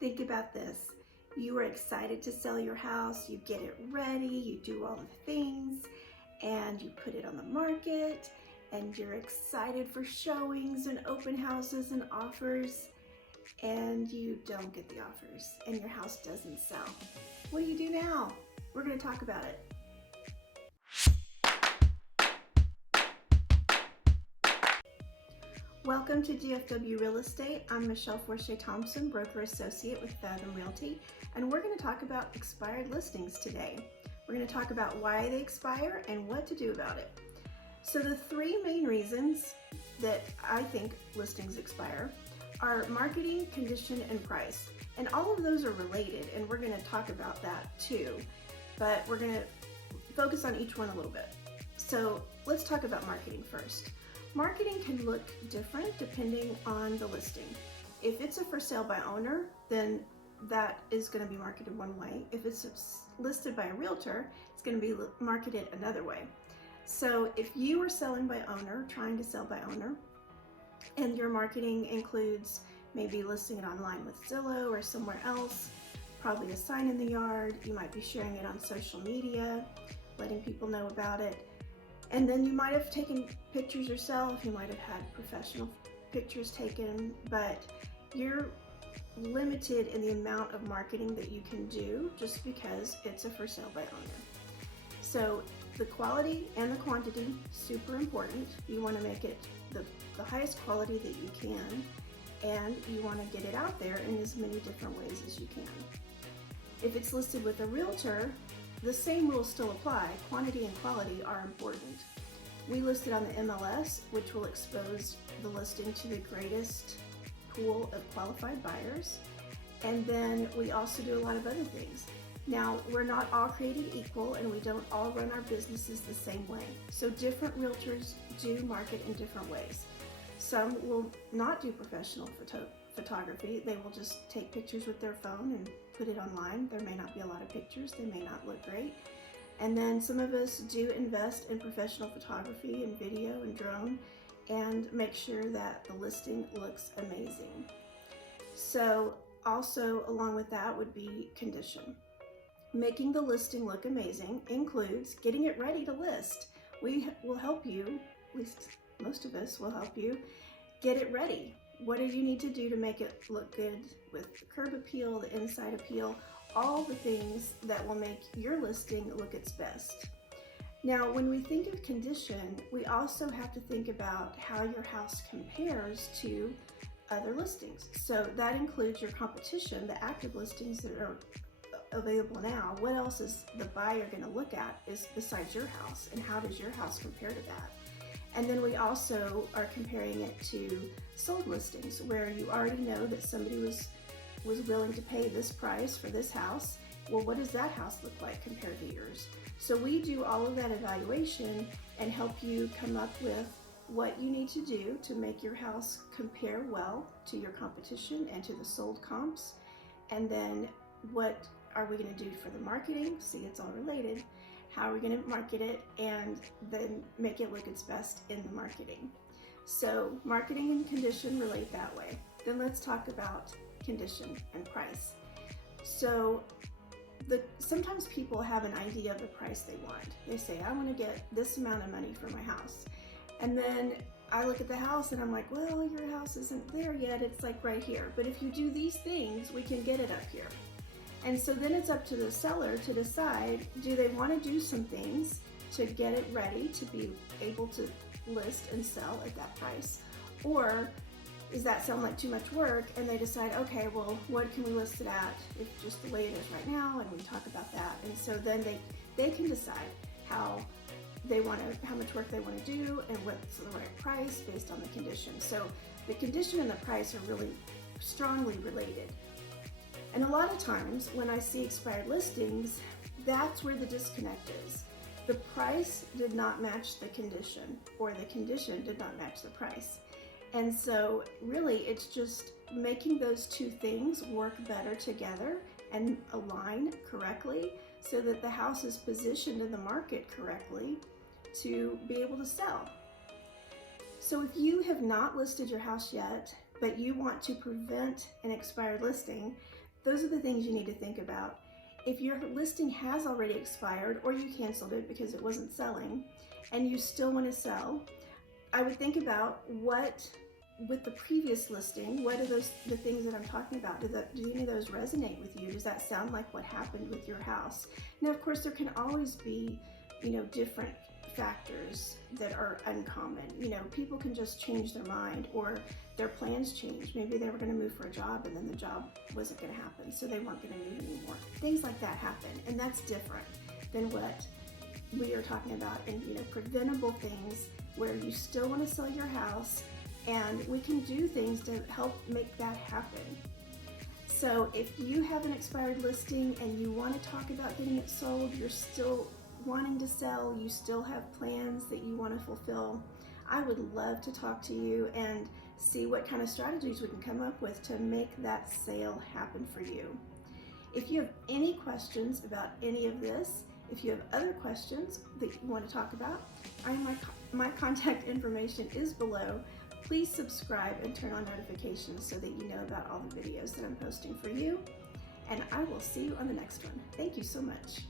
Think about this. You are excited to sell your house, you get it ready, you do all the things, and you put it on the market, and you're excited for showings and open houses and offers, and you don't get the offers, and your house doesn't sell. What do you do now? We're going to talk about it. Welcome to DFW Real Estate. I'm Michelle Forche Thompson, Broker Associate with Fathom Realty, and we're going to talk about expired listings today. We're going to talk about why they expire and what to do about it. So the three main reasons that I think listings expire are marketing, condition, and price. And all of those are related, and we're going to talk about that too, but we're going to focus on each one a little bit. So let's talk about marketing first. Marketing can look different depending on the listing. If it's a for sale by owner, then that is going to be marketed one way. If it's listed by a realtor, it's going to be marketed another way. So if you are selling by owner, trying to sell by owner, and your marketing includes maybe listing it online with Zillow or somewhere else, probably a sign in the yard, you might be sharing it on social media, letting people know about it. And then you might have taken pictures yourself, you might have had professional pictures taken, but you're limited in the amount of marketing that you can do just because it's a for sale by owner. So the quality and the quantity, super important. You want to make it the highest quality that you can, and you want to get it out there in as many different ways as you can. If it's listed with a realtor, the same rules still apply. Quantity and quality are important. We list it on the MLS, which will expose the listing to the greatest pool of qualified buyers. And then we also do a lot of other things. Now, we're not all created equal, and we don't all run our businesses the same way. So different realtors do market in different ways. Some will not do professional photography. They will just take pictures with their phone and put it online. There may not be a lot of pictures. They may not look great. And then some of us do invest in professional photography and video and drone and make sure that the listing looks amazing. So also along with that would be condition. Making the listing look amazing includes getting it ready to list. We will help you, at least most of us will help you, get it ready. What do you need to do to make it look good with the curb appeal, the inside appeal, all the things that will make your listing look its best. Now, when we think of condition, we also have to think about how your house compares to other listings. So that includes your competition, the active listings that are available now. What else is the buyer going to look at is besides your house, and how does your house compare to that? And then we also are comparing it to sold listings where you already know that somebody was willing to pay this price for this house. Well, what does that house look like compared to yours? So we do all of that evaluation and help you come up with what you need to do to make your house compare well to your competition and to the sold comps. And then what are we going to do for the marketing? See, it's all related. How are we going to market it and then make it look its best in the marketing? So marketing and condition relate that way. Then let's talk about condition and price. So sometimes people have an idea of the price they want. They say, I want to get this amount of money for my house. And then I look at the house and I'm like, well, your house isn't there yet. It's like right here. But if you do these things, we can get it up here. And so then it's up to the seller to decide, do they want to do some things to get it ready to be able to list and sell at that price? Or does that sound like too much work and they decide, okay, well, what can we list it at if just the way it is right now, and we talk about that. And so then they can decide how much work they want to do and what's the right price based on the condition. So the condition and the price are really strongly related. And a lot of times when I see expired listings, that's where the disconnect is. The price did not match the condition, or the condition did not match the price. And so really it's just making those two things work better together and align correctly so that the house is positioned in the market correctly to be able to sell. So if you have not listed your house yet, but you want to prevent an expired listing, those are the things you need to think about. If your listing has already expired or you canceled it because it wasn't selling and you still want to sell, I would think about what, with the previous listing, what are the things that I'm talking about? Do any of those resonate with you? Does that sound like what happened with your house? Now, of course, there can always be, different factors that are uncommon. People can just change their mind, or their plans change. Maybe they were going to move for a job and then the job wasn't going to happen, so they weren't going to move anymore. Things like that happen, and that's different than what we are talking about in preventable things, where you still want to sell your house, and we can do things to help make that happen. So if you have an expired listing and you want to talk about getting it sold, you're still wanting to sell, you still have plans that you want to fulfill, I would love to talk to you and see what kind of strategies we can come up with to make that sale happen for you. If you have any questions about any of this, if you have other questions that you want to talk about, my contact information is below. Please subscribe and turn on notifications so that you know about all the videos that I'm posting for you. And I will see you on the next one. Thank you so much.